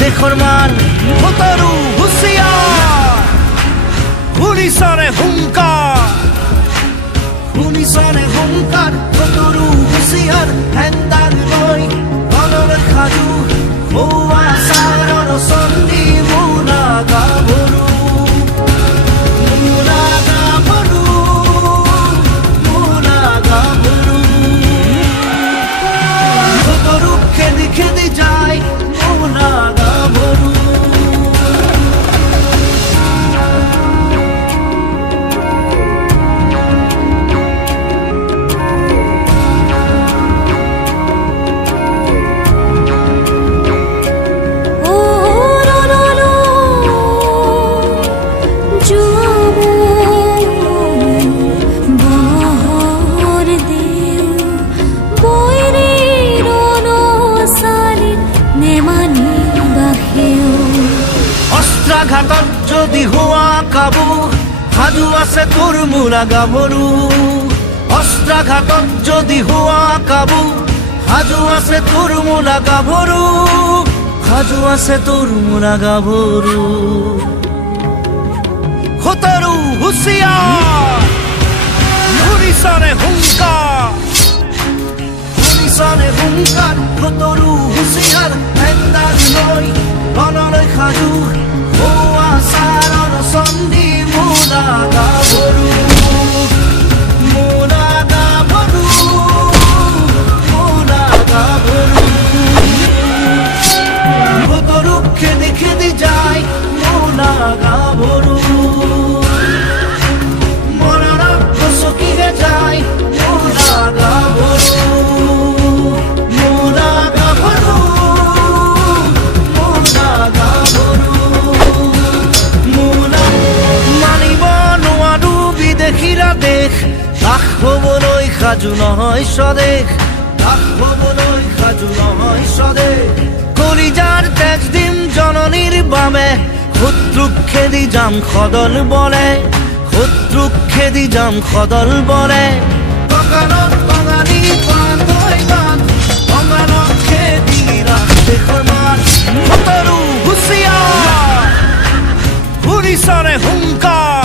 Dekorman, Hotaru, Husiar, Hunisane Hunkar, Hunisane Hunkar, Hotaru, Husiar, Hendar Roy, Honor Khaju, Hoa Sarano Sondi, Munaga Buru, Munaga Buru, Munaga Buru, Hotaru Kedi Kedi Jai, Munaga. ঘাটত যদি হোৱা কাবু সাজু আছে তোৰ মুনাগা ভৰু অস্ত্ৰাঘাতত যদি হোৱা কাবু সাজু আছে তোৰ মুনাগা ভৰু সাজু আছে তোৰ মুনাগা ভৰু হোতাৰু হুচিয়াৰ হুৰিছানে হুংকাৰ হোতাৰু হুচিয়াৰ হেন্দাৰ লৈ বনলৈ সাজু Hoa Sarano Sondi Munaga Buru Munaga Buru Munaga Buru Hotaru Kedi Kedi Jai Munaga Buru Morara Kosoki Ge Jai Munaga Buru Munaga Buru Munaga Buru দেখিরা দেখ লাখ হবলৈ সাজু নহয় স্বদেশ লাখ হবলৈ সাজু নহয় স্বদেশ কলিজাৰ তেজ দিম জননীৰ বাবে শত্ৰুক খেদি যাম সদল বলে শত্ৰুক খেদি যাম সদল বলে ককালত কঙালী পাতৈ গান কঙালত খেদি ৰাখ দেশৰ মান হোতাৰু হুচিয়াৰ হুৰিছানে হুংকাৰ